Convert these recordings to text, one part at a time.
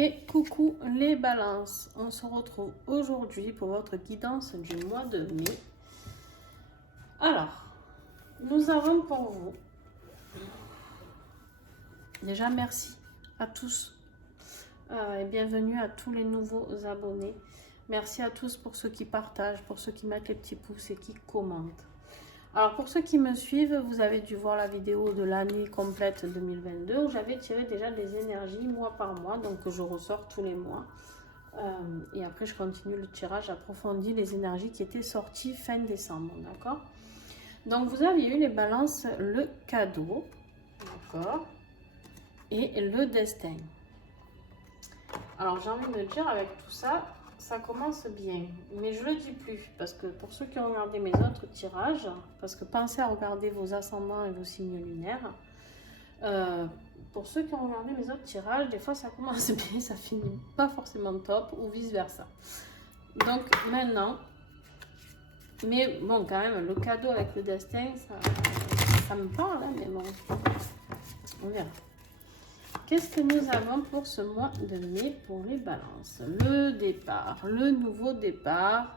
Et coucou les balances, on se retrouve aujourd'hui pour votre guidance du mois de mai. Alors, nous avons pour vous, déjà merci à tous et bienvenue à tous les nouveaux abonnés. Merci à tous pour ceux qui partagent, pour ceux qui mettent les petits pouces et qui commentent. Alors pour ceux qui me suivent, vous avez dû voir la vidéo de l'année complète 2022 où j'avais tiré déjà des énergies mois par mois, donc je ressors tous les mois. Et après je continue le tirage approfondi, les énergies qui étaient sorties fin décembre, d'accord? Donc vous aviez eu les balances, le cadeau, d'accord? Et le destin. Alors j'ai envie de dire avec tout ça, ça commence bien, mais je le dis plus parce que pour ceux qui ont regardé mes autres tirages, parce que pensez à regarder vos ascendants et vos signes lunaires. Pour ceux qui ont regardé mes autres tirages, des fois ça commence bien, ça finit pas forcément top ou vice versa. Donc maintenant, mais bon quand même le cadeau avec le destin, ça me parle, hein, mais bon, on verra. Qu'est-ce que nous avons pour ce mois de mai pour les balances? Le départ, le nouveau départ,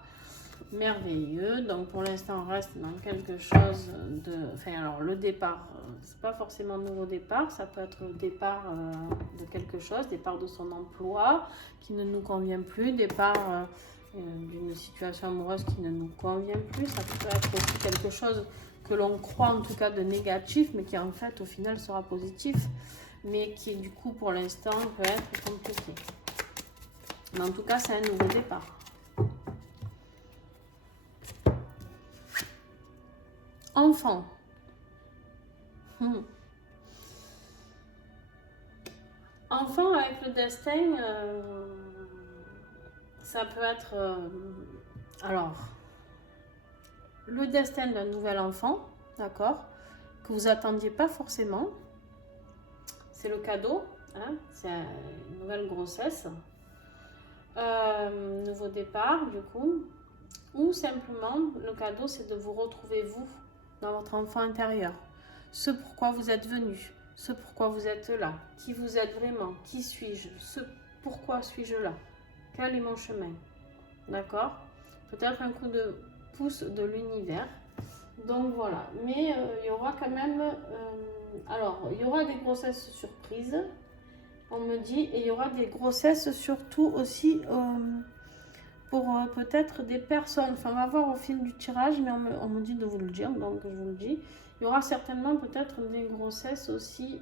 merveilleux. Donc pour l'instant on reste dans quelque chose de... Enfin alors le départ, c'est pas forcément un nouveau départ, ça peut être le départ de quelque chose, départ de son emploi qui ne nous convient plus, départ d'une situation amoureuse qui ne nous convient plus. Ça peut être aussi quelque chose que l'on croit en tout cas de négatif, mais qui en fait au final sera positif, mais qui du coup pour l'instant peut être compliqué. Mais en tout cas c'est un nouveau départ. Enfant. Enfant avec le destin, ça peut être alors le destin d'un nouvel enfant, d'accord, que vous attendiez pas forcément. C'est le cadeau, hein, c'est une nouvelle grossesse, nouveau départ du coup, ou simplement le cadeau c'est de vous retrouver vous dans votre enfant intérieur, ce pourquoi vous êtes venu, ce pourquoi vous êtes là, qui vous êtes vraiment, qui suis-je, ce pourquoi suis-je là, quel est mon chemin, d'accord, peut-être un coup de pouce de l'univers. Donc voilà, mais il y aura quand même, alors il y aura des grossesses surprises, on me dit, et il y aura des grossesses surtout aussi pour peut-être des personnes, enfin on va voir au fil du tirage, mais on me dit de vous le dire, donc je vous le dis, il y aura certainement peut-être des grossesses aussi,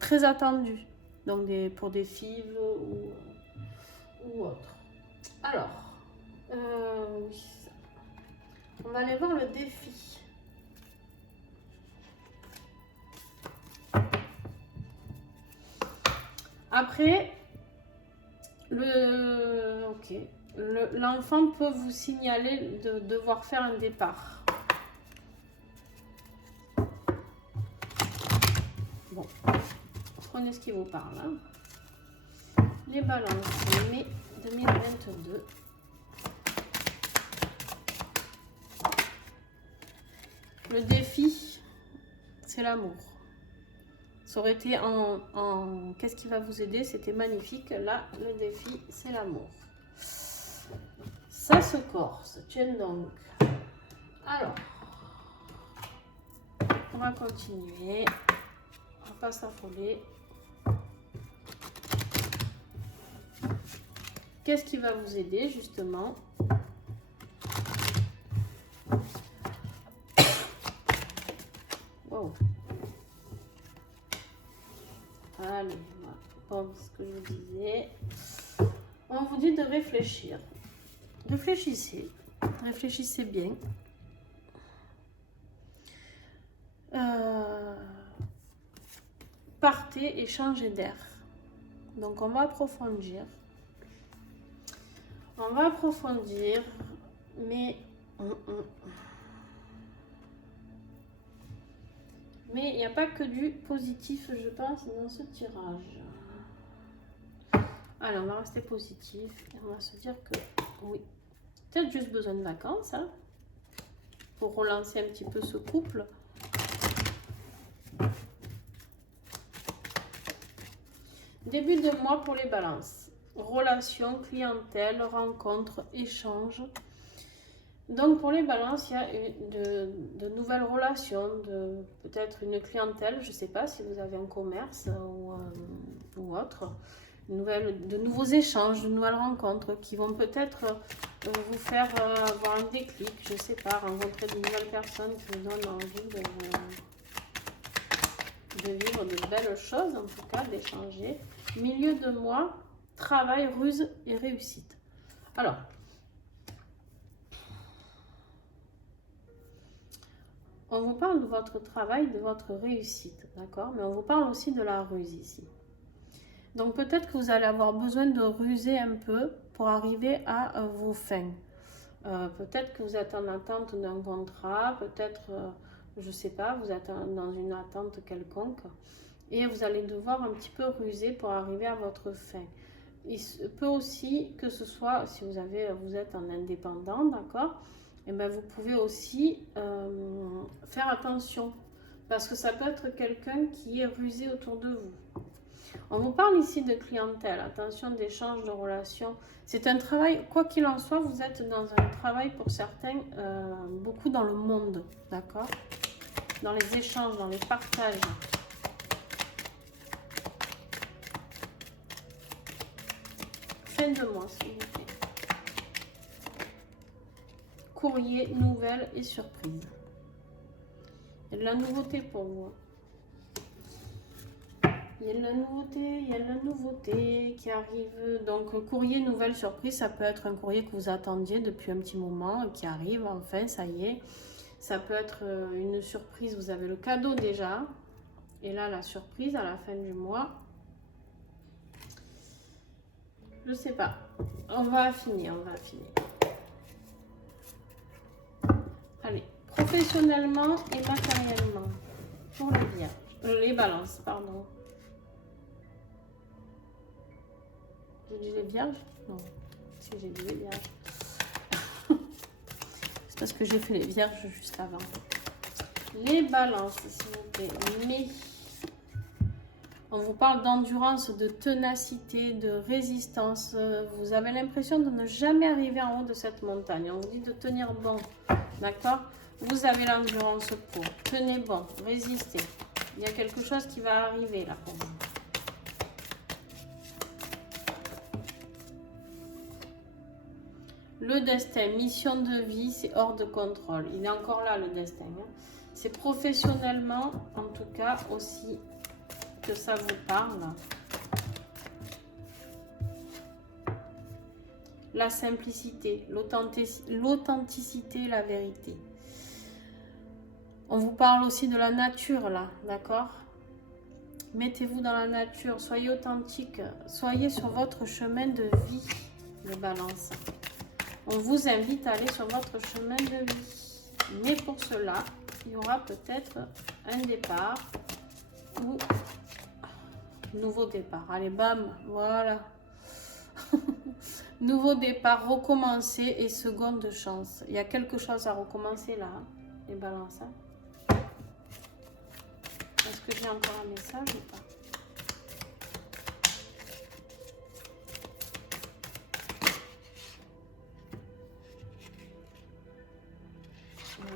très attendues, donc pour des filles ou autres. Alors, on va aller voir le défi. Après, l'enfant peut vous signaler de devoir faire un départ. Bon, prenez ce qui vous parle. Hein. Les balances, mai 2022. Le défi, c'est l'amour. Ça aurait été en qu'est-ce qui va vous aider? C'était magnifique. Là, le défi, c'est l'amour. Ça se corse. Tiens donc. Alors, on va continuer. On va pas s'affoler. Qu'est-ce qui va vous aider justement? Wow. Allez, bon, ce que je vous disais. On vous dit de réfléchir. Réfléchissez. Réfléchissez bien. Partez et changez d'air. Donc on va approfondir. On va approfondir, mais il n'y a pas que du positif, je pense, dans ce tirage. Allez, on va rester positif et on va se dire que oui, peut-être juste besoin de vacances, hein, pour relancer un petit peu ce couple. Début de mois pour les balances. Relations, clientèle, rencontres, échanges. Donc pour les balances, il y a de nouvelles relations, peut-être une clientèle, je ne sais pas si vous avez un commerce ou autre, de nouveaux échanges, de nouvelles rencontres qui vont peut-être vous faire avoir un déclic, je ne sais pas, rencontrer de nouvelles personnes qui vous donnent envie de vivre de belles choses, en tout cas d'échanger. Milieu de mois, travail, ruse et réussite. Alors, on vous parle de votre travail, de votre réussite, d'accord? Mais on vous parle aussi de la ruse ici. Donc peut-être que vous allez avoir besoin de ruser un peu pour arriver à vos fins. Peut-être que vous êtes en attente d'un contrat, peut-être, je ne sais pas, vous êtes dans une attente quelconque. Et vous allez devoir un petit peu ruser pour arriver à votre fin. Il se peut aussi que ce soit, si vous êtes en indépendant, d'accord? Et bien vous pouvez aussi faire attention. Parce que ça peut être quelqu'un qui est rusé autour de vous. On vous parle ici de clientèle, attention d'échange de relations. C'est un travail, quoi qu'il en soit, vous êtes dans un travail pour certains, beaucoup dans le monde, d'accord? Dans les échanges, dans les partages. Fin de mois, s'il vous plaît. Courrier, nouvelles et surprises. Il y a de la nouveauté pour vous. Il y a de la nouveauté qui arrive. Donc, courrier, nouvelle, surprise, ça peut être un courrier que vous attendiez depuis un petit moment et qui arrive, enfin, ça y est. Ça peut être une surprise, vous avez le cadeau déjà. Et là, la surprise à la fin du mois. Je sais pas. On va affiner, Allez, professionnellement et matériellement. Pour les vierges. Les balances, pardon. J'ai dit les vierges? Non. Si j'ai dit les vierges. C'est parce que j'ai fait les vierges juste avant. Les balances, s'il vous plaît. Mais on vous parle d'endurance, de ténacité, de résistance. Vous avez l'impression de ne jamais arriver en haut de cette montagne. On vous dit de tenir bon. D'accord? Vous avez l'endurance pour. Tenez bon, résistez. Il y a quelque chose qui va arriver là pour vous. Le destin, mission de vie, c'est hors de contrôle. Il est encore là le destin. Hein. C'est professionnellement, en tout cas, aussi que ça vous parle. La simplicité, l'authenticité, la vérité. On vous parle aussi de la nature là, d'accord? Mettez-vous dans la nature, soyez authentique, soyez sur votre chemin de vie, les balances. On vous invite à aller sur votre chemin de vie. Mais pour cela, il y aura peut-être un départ ou nouveau départ. Allez, bam, voilà. Nouveau départ, recommencer et seconde chance. Il y a quelque chose à recommencer là, hein, les balances. Hein. Est-ce que j'ai encore un message ou pas?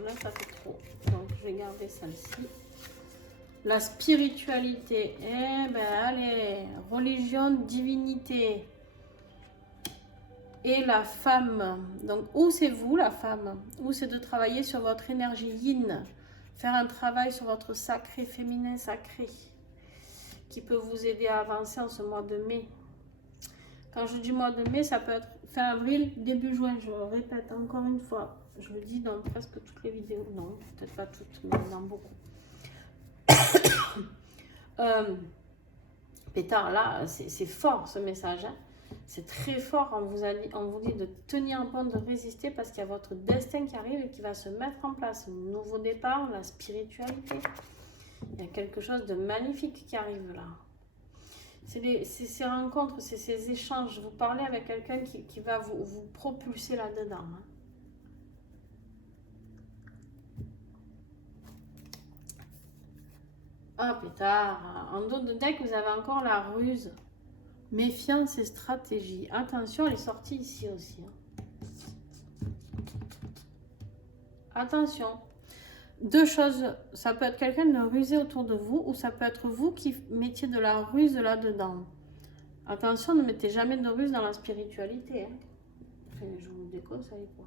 Là, ça fait trop. Donc, je vais garder celle-ci. La spiritualité. Eh ben, allez. Religion, divinité. Et la femme. Donc, où c'est vous, la femme? Où c'est de travailler sur votre énergie yin. Faire un travail sur votre sacré, féminin sacré. Qui peut vous aider à avancer en ce mois de mai. Quand je dis mois de mai, ça peut être fin avril, début juin. Je le répète encore une fois. Je le dis dans presque toutes les vidéos. Non, peut-être pas toutes, mais dans beaucoup. Pétard, là, c'est fort ce message. Hein. C'est très fort. On vous dit de tenir bon, de résister parce qu'il y a votre destin qui arrive et qui va se mettre en place. Un nouveau départ, la spiritualité. Il y a quelque chose de magnifique qui arrive là. C'est ces rencontres, c'est ces échanges. Vous parlez avec quelqu'un qui va vous propulser là-dedans. Hein. Ah, pétard. En dos de deck, vous avez encore la ruse. Méfiance et stratégie. Attention, elle est sortie ici aussi. Attention. Deux choses. Ça peut être quelqu'un de rusé autour de vous ou ça peut être vous qui mettiez de la ruse là-dedans. Attention, ne mettez jamais de ruse dans la spiritualité. Hein. Enfin, je vous déconseille quoi.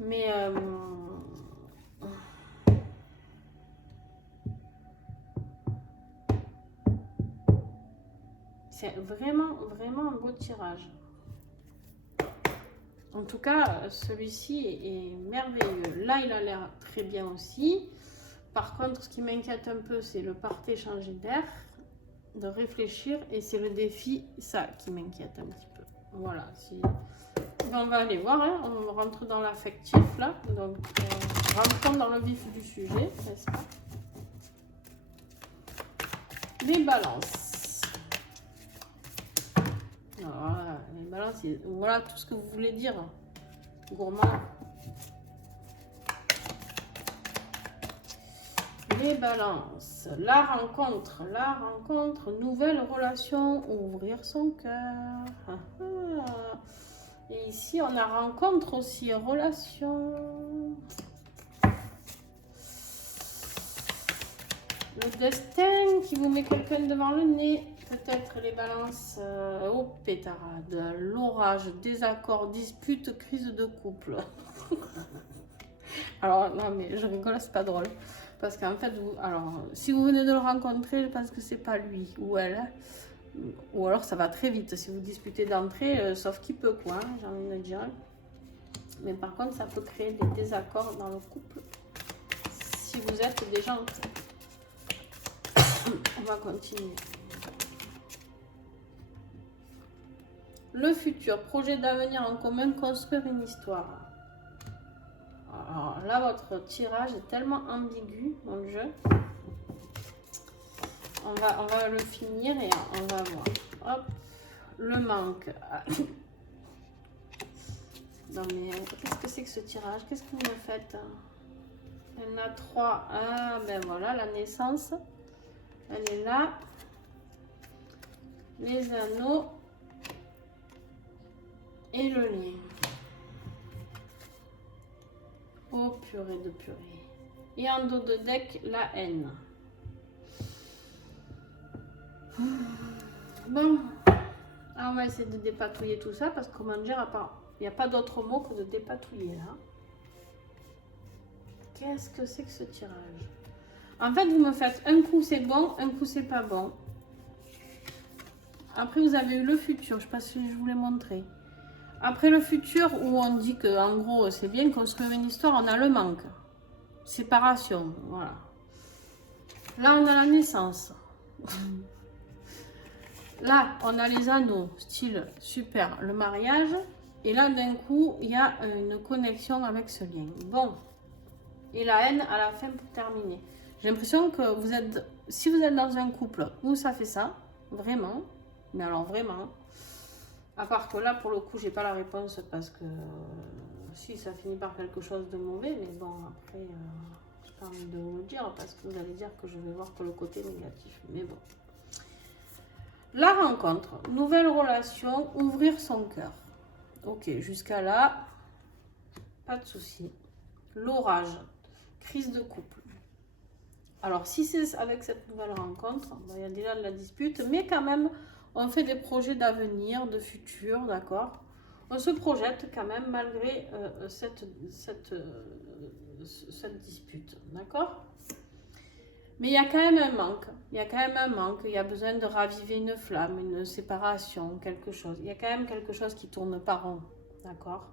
Mais c'est vraiment, vraiment un beau tirage. En tout cas, celui-ci est merveilleux. Là, il a l'air très bien aussi. Par contre, ce qui m'inquiète un peu, c'est le partez changer d'air, de réfléchir. Et c'est le défi, ça, qui m'inquiète un petit peu. Voilà. Si... On va aller voir. Hein. On rentre dans l'affectif, là. Donc, rentrons dans le vif du sujet, n'est-ce pas? Les balances. Voilà, les balances, voilà tout ce que vous voulez dire. Gourmand. Les balances. La rencontre, nouvelle relation, ouvrir son cœur. Et ici, on a rencontre aussi, relation. Le destin qui vous met quelqu'un devant le nez. Peut-être les balances au pétarade, l'orage, désaccord, dispute, crise de couple. Alors, non, mais je rigole, c'est pas drôle. Parce qu'en fait, si vous venez de le rencontrer, je pense que c'est pas lui ou elle. Ou alors ça va très vite. Si vous disputez d'entrée, sauf qui peut, quoi, hein, j'ai envie de dire. Mais par contre, ça peut créer des désaccords dans le couple. Si vous êtes déjà en couple. On va continuer. Le futur, projet d'avenir en commun, construire une histoire. Alors là, votre tirage est tellement ambigu dans le jeu. On va le finir et on va voir. Hop, le manque. Non mais qu'est-ce que c'est que ce tirage? Qu'est-ce que vous me faites? Il y en a 3. Ah ben voilà, la naissance. Elle est là. Les anneaux. Et le lien. Oh purée de purée. Et en dos de deck, la haine. Bon. Alors on va essayer de dépatouiller tout ça parce que comment dire, il n'y a pas d'autre mot que de dépatouiller là. Qu'est-ce que c'est que ce tirage? En fait, vous me faites un coup c'est bon, un coup c'est pas bon. Après, vous avez eu le futur. Je ne sais pas si je vous l'ai montré. Après le futur, où on dit que en gros c'est bien construire une histoire, on a le manque. Séparation, voilà. Là, on a la naissance. Là, on a les anneaux, style super, le mariage. Et là, d'un coup, il y a une connexion avec ce lien. Bon. Et la haine à la fin pour terminer. J'ai l'impression que vous êtes, si vous êtes dans un couple où ça fait ça, vraiment, mais alors vraiment, à part que là, pour le coup, j'ai pas la réponse parce que si ça finit par quelque chose de mauvais, mais bon, après, j'ai pas envie de vous le dire parce que vous allez dire que je vais voir que le côté négatif. Mais bon. La rencontre, nouvelle relation, ouvrir son cœur. Ok, jusqu'à là, pas de souci. L'orage, crise de couple. Alors, si c'est avec cette nouvelle rencontre, il y a déjà de la dispute, mais quand même, on fait des projets d'avenir, de futur, d'accord? On se projette quand même malgré cette dispute, d'accord? Mais il y a quand même un manque. Il y a quand même un manque. Il y a besoin de raviver une flamme, une séparation, quelque chose. Il y a quand même quelque chose qui tourne pas rond, d'accord?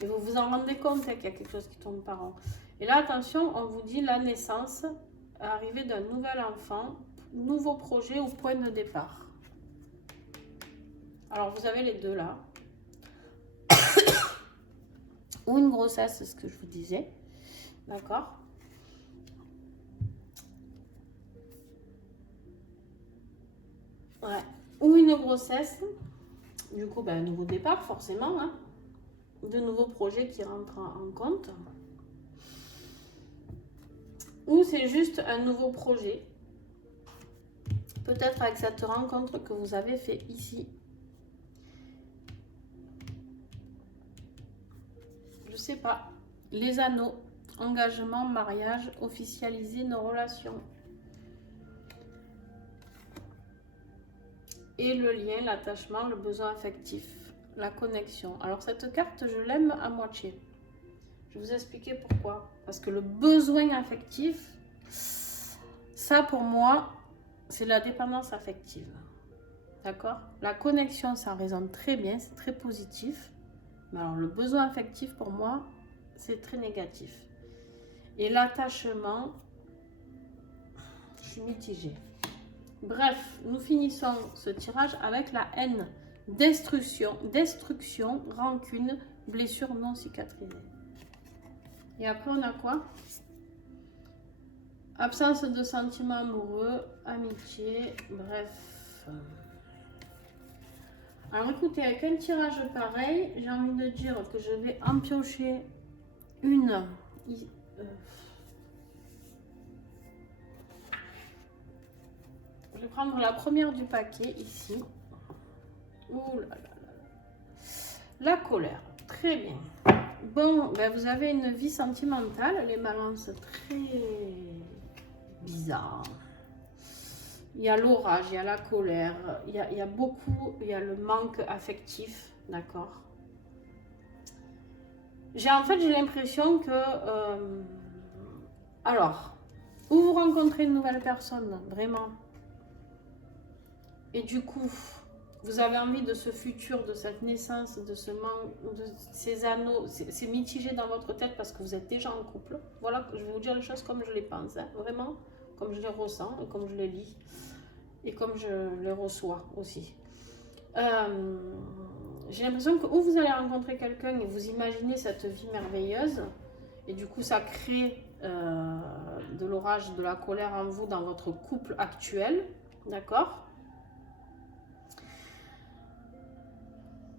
Et vous vous en rendez compte qu'il y a quelque chose qui tourne pas rond. Et là, attention, on vous dit la naissance, arrivée d'un nouvel enfant, nouveau projet au point de départ. Alors, vous avez les deux là. Ou une grossesse, c'est ce que je vous disais. D'accord? Ouais. Ou une grossesse. Du coup, ben, un nouveau départ, forcément. Hein. De nouveaux projets qui rentrent en compte. Ou c'est juste un nouveau projet Peut-être avec cette rencontre que vous avez fait ici. Je sais pas. Les anneaux, engagement, mariage, officialiser nos relations. Et le lien, l'attachement, le besoin affectif, la connexion. Alors cette carte, je l'aime à moitié. Je vais vous expliquer pourquoi. Parce que le besoin affectif, ça pour moi, c'est la dépendance affective. D'accord? La connexion, ça résonne très bien, c'est très positif. Mais alors le besoin affectif pour moi, c'est très négatif. Et l'attachement, je suis mitigée. Bref, nous finissons ce tirage avec la haine, destruction, rancune, blessure non cicatrisée. Et après, on a quoi? Absence de sentiments amoureux, amitié, bref. Alors écoutez, avec un tirage pareil, j'ai envie de dire que je vais en piocher une. Je vais prendre la première du paquet ici. Ouh là là là. La colère, très bien. Bon, ben vous avez une vie sentimentale, les balances très bizarres. Il y a l'orage, il y a la colère, il y a beaucoup, il y a le manque affectif, d'accord. J'ai l'impression que, alors, ou vous rencontrez une nouvelle personne, vraiment, et du coup, vous avez envie de ce futur, de cette naissance, de ce manque, de ces anneaux, c'est mitigé dans votre tête parce que vous êtes déjà en couple. Voilà, je vais vous dire les choses comme je les pense, hein, vraiment, comme je les ressens et comme je les lis. Et comme je les reçois aussi. J'ai l'impression que ou vous allez rencontrer quelqu'un et vous imaginez cette vie merveilleuse, et du coup ça crée de l'orage, de la colère en vous dans votre couple actuel, d'accord?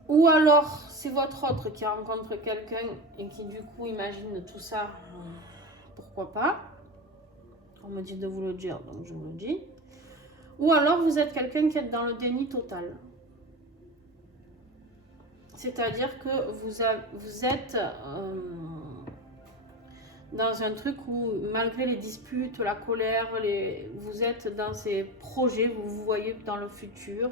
Ou alors c'est votre autre qui rencontre quelqu'un et qui du coup imagine tout ça, pourquoi pas? On me dit de vous le dire, donc je vous le dis. Ou alors vous êtes quelqu'un qui est dans le déni total. C'est-à-dire que vous êtes dans un truc où malgré les disputes, la colère, vous êtes dans ces projets, vous vous voyez dans le futur.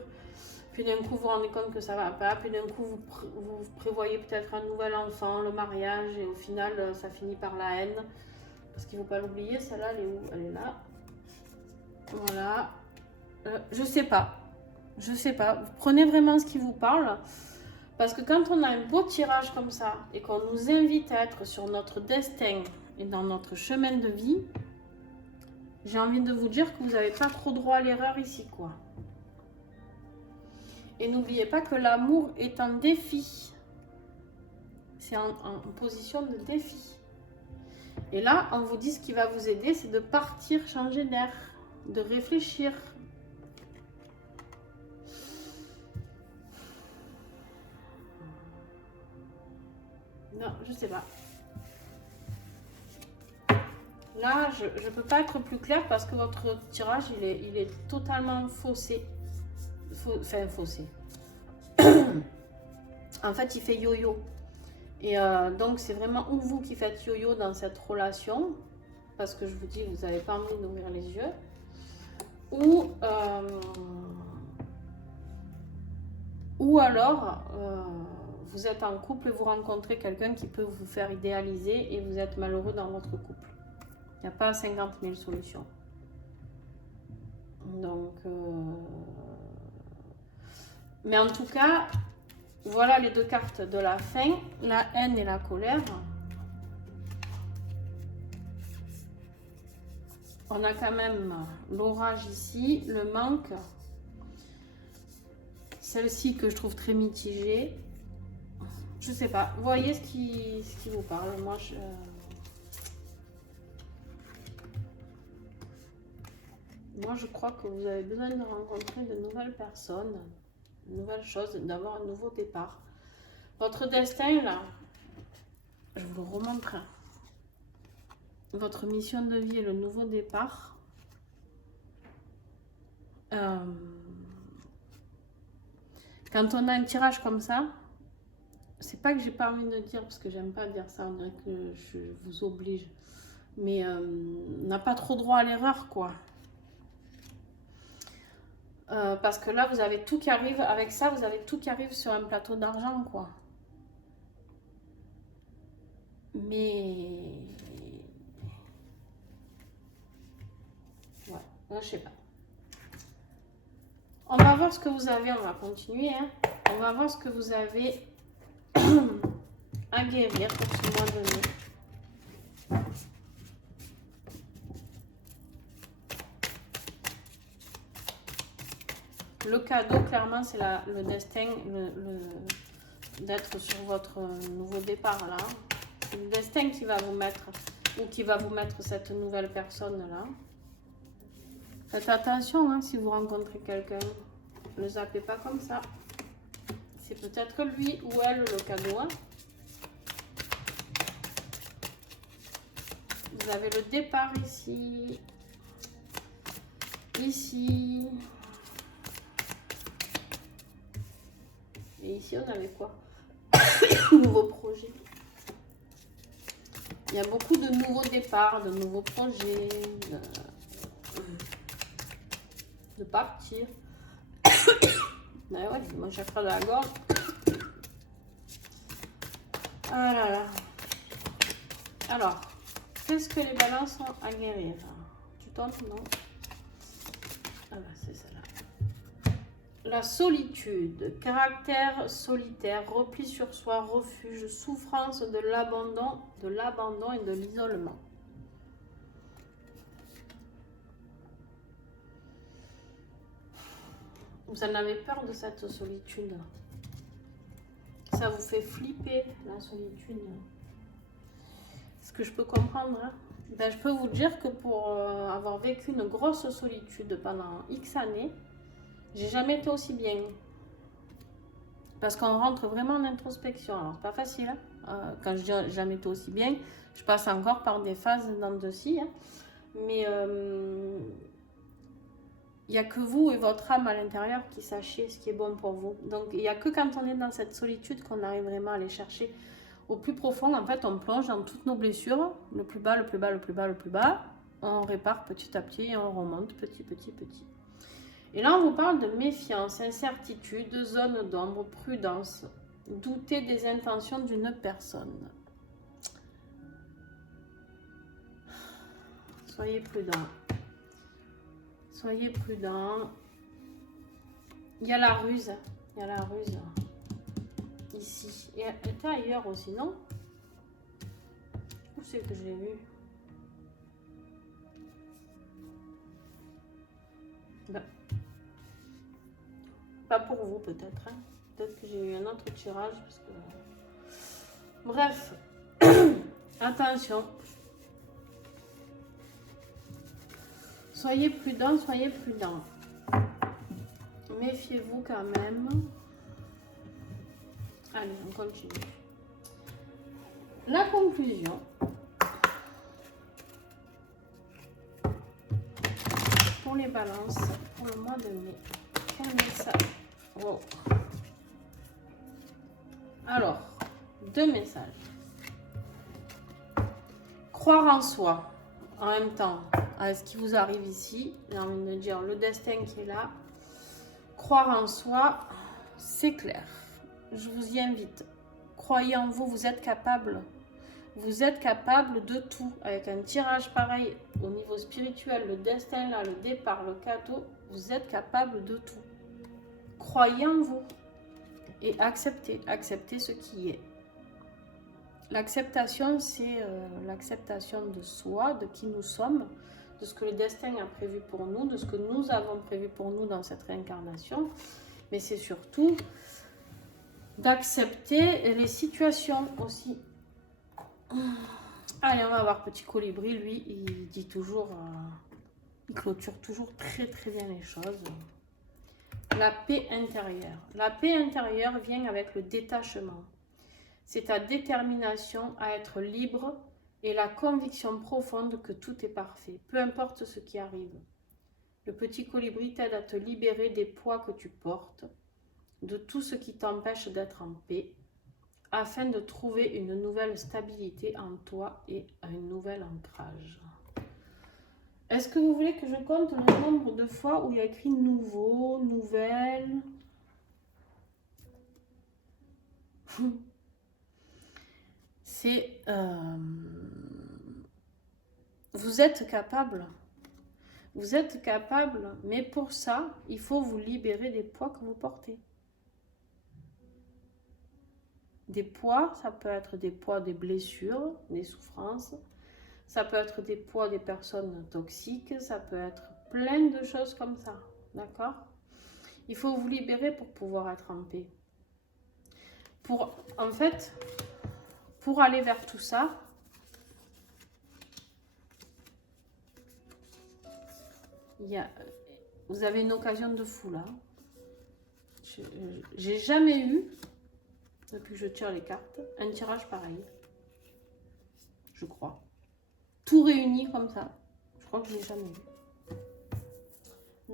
Puis d'un coup vous vous rendez compte que ça va pas. Puis d'un coup vous prévoyez peut-être un nouvel enfant, le mariage. Et au final ça finit par la haine. Parce qu'il ne faut pas l'oublier, celle-là elle est où? Elle est là. Voilà. Je sais pas. Je sais pas. Vous prenez vraiment ce qui vous parle. Parce que quand on a un beau tirage comme ça et qu'on nous invite à être sur notre destin et dans notre chemin de vie, j'ai envie de vous dire que vous n'avez pas trop droit à l'erreur ici, quoi. Et n'oubliez pas que l'amour est un défi. C'est en position de défi. Et là, on vous dit ce qui va vous aider, c'est de partir, changer d'air, de réfléchir. Non, je sais pas. Là, je ne peux pas être plus claire parce que votre tirage, il est totalement faussé. Enfin, faussé. En fait, il fait yo-yo. Et donc, c'est vraiment ou vous qui faites yo-yo dans cette relation, parce que je vous dis, vous n'avez pas envie d'ouvrir les yeux, ou alors, vous êtes en couple et vous rencontrez quelqu'un qui peut vous faire idéaliser et vous êtes malheureux dans votre couple. Il n'y a pas 50 000 solutions. Donc, mais en tout cas, voilà les deux cartes de la fin, la haine et la colère. On a quand même l'orage ici, le manque. Celle-ci que je trouve très mitigée. Je sais pas. Vous voyez ce qui vous parle. Moi, je crois que vous avez besoin de rencontrer de nouvelles personnes, de nouvelles choses, d'avoir un nouveau départ. Votre destin, là, je vous le remontre. Votre mission de vie est le nouveau départ. Quand on a un tirage comme ça, c'est pas que j'ai pas envie de dire, parce que j'aime pas dire ça, on dirait que je vous oblige. Mais on n'a pas trop droit à l'erreur, quoi. Parce que là, vous avez tout qui arrive, avec ça, vous avez tout qui arrive sur un plateau d'argent, quoi. Mais... ouais, là, je sais pas. On va voir ce que vous avez, on va continuer, hein. On va voir ce que vous avez à guérir pour ce mois de mai. Le cadeau, clairement, c'est le destin d'être sur votre nouveau départ, là. C'est le destin qui va vous mettre, ou qui va vous mettre cette nouvelle personne-là. Faites attention, hein, si vous rencontrez quelqu'un. Ne zappez pas comme ça. C'est peut-être lui ou elle le cadeau. Hein. Vous avez le départ ici. Ici. Et ici, on avait quoi? Nouveau projet. Il y a beaucoup de nouveaux départs, de nouveaux projets, de partir. Ben ouais, moi j'ai fait de la gorge. Ah là là. Alors, qu'est-ce que les balances ont à guérir? Tu tentes, non? Ah bah c'est celle-là. La solitude, caractère solitaire, repli sur soi, refuge, souffrance de l'abandon et de l'isolement. Vous en avez peur de cette solitude. Ça vous fait flipper, la solitude. Ce que je peux comprendre, hein. Ben, je peux vous dire que pour avoir vécu une grosse solitude pendant X années, j'ai jamais été aussi bien. Parce qu'on rentre vraiment en introspection. Alors, c'est pas facile. Hein. Quand je dis jamais été aussi bien, je passe encore par des phases dans de scie. Hein. Mais il n'y a que vous et votre âme à l'intérieur qui sachez ce qui est bon pour vous. Donc, il n'y a que quand on est dans cette solitude qu'on arrive vraiment à aller chercher au plus profond. En fait, on plonge dans toutes nos blessures, le plus bas, le plus bas, le plus bas, le plus bas. On répare petit à petit et on remonte petit. Et là, on vous parle de méfiance, incertitude, zone d'ombre, prudence, douter des intentions d'une personne. Soyez prudents. Soyez prudents. Il y a la ruse. Il y a la ruse. Ici. Et elle était ailleurs aussi, non? Où c'est que je l'ai vu? Ben. Pas pour vous, peut-être. Hein. Peut-être que j'ai eu un autre tirage. Parce que... bref. Attention. Soyez prudents, soyez prudents. Méfiez-vous quand même. Allez, on continue. La conclusion. Pour les balances, pour le mois de mai. Quel message? Wow. Alors, 2 messages. Croire en soi, en même temps, à ce qui vous arrive ici. J'ai envie de dire le destin qui est là. Croire en soi, c'est clair. Je vous y invite. Croyez en vous, vous êtes capable. Vous êtes capable de tout. Avec un tirage pareil au niveau spirituel, le destin là, le départ, le cadeau, vous êtes capable de tout. Croyez en vous et acceptez ce qui est. L'acceptation, c'est l'acceptation de soi, de qui nous sommes, de ce que le destin a prévu pour nous, de ce que nous avons prévu pour nous dans cette réincarnation. Mais c'est surtout d'accepter les situations aussi. Allez, on va voir Petit Colibri. Lui, il dit toujours, il clôture toujours très bien les choses. La paix intérieure. La paix intérieure vient avec le détachement. C'est ta détermination à être libre et la conviction profonde que tout est parfait, peu importe ce qui arrive. Le petit colibri t'aide à te libérer des poids que tu portes, de tout ce qui t'empêche d'être en paix, afin de trouver une nouvelle stabilité en toi et un nouvel ancrage. Est-ce que vous voulez que je compte le nombre de fois où il y a écrit nouveau, nouvelle? C'est... vous êtes capable. Vous êtes capable, mais pour ça, il faut vous libérer des poids que vous portez. Des poids, ça peut être des poids des blessures, des souffrances. Ça peut être des poids des personnes toxiques. Ça peut être plein de choses comme ça. D'accord? Il faut vous libérer pour pouvoir être en paix. En fait, pour aller vers tout ça, vous avez une occasion de fou là. J'ai jamais eu, depuis que je tire les cartes, un tirage pareil. Je crois. Tout réuni comme ça. Je crois que je n'ai jamais eu.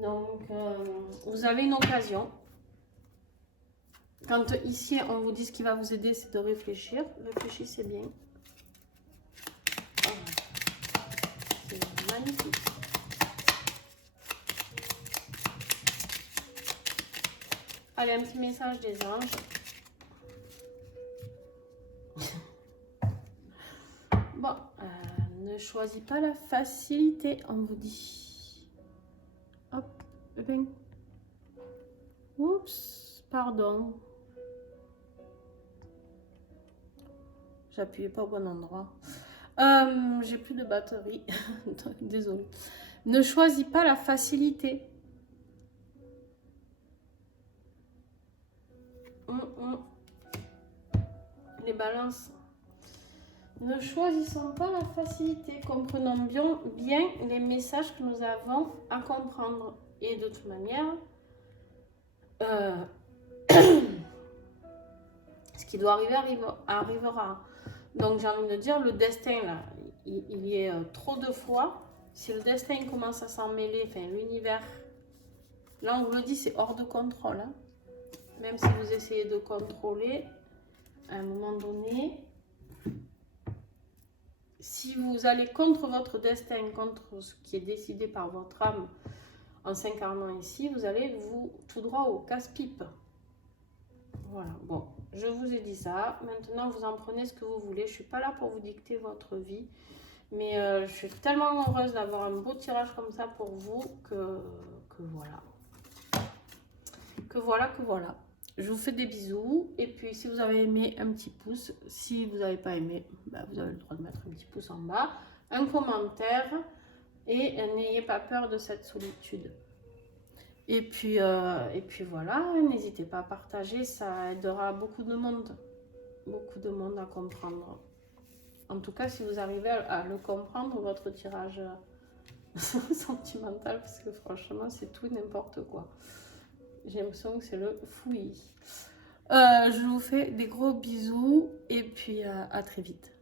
Donc, vous avez une occasion. Quand ici, on vous dit ce qui va vous aider, c'est de réfléchir. Réfléchissez bien. Oh, c'est magnifique. Allez, un petit message des anges. Bon, ne choisis pas la facilité, on vous dit. Hop, bing. Oups, pardon. J'appuyais pas au bon endroit. J'ai plus de batterie. Désolée. Ne choisis pas la facilité. Les balances. Ne choisissons pas la facilité. Comprenons bien les messages que nous avons à comprendre. Et de toute manière, ce qui doit arriver arrivera. Donc j'ai envie de dire, le destin là, il y est trop de fois. Si le destin commence à s'en mêler, enfin l'univers, là on vous le dit, c'est hors de contrôle. Hein. Même si vous essayez de contrôler, à un moment donné, si vous allez contre votre destin, contre ce qui est décidé par votre âme en s'incarnant ici, vous allez tout droit au casse-pipe. Voilà, bon, je vous ai dit ça. Maintenant, vous en prenez ce que vous voulez. Je ne suis pas là pour vous dicter votre vie. Mais je suis tellement heureuse d'avoir un beau tirage comme ça pour vous que voilà. Que voilà. Je vous fais des bisous. Et puis, si vous avez aimé, un petit pouce. Si vous n'avez pas aimé, bah, vous avez le droit de mettre un petit pouce en bas. Un commentaire. Et n'ayez pas peur de cette solitude. Et puis voilà, n'hésitez pas à partager, ça aidera beaucoup de monde à comprendre. En tout cas, si vous arrivez à le comprendre, votre tirage sentimental, parce que franchement, c'est tout n'importe quoi. J'ai l'impression que c'est le fouillis. Je vous fais des gros bisous et puis à très vite.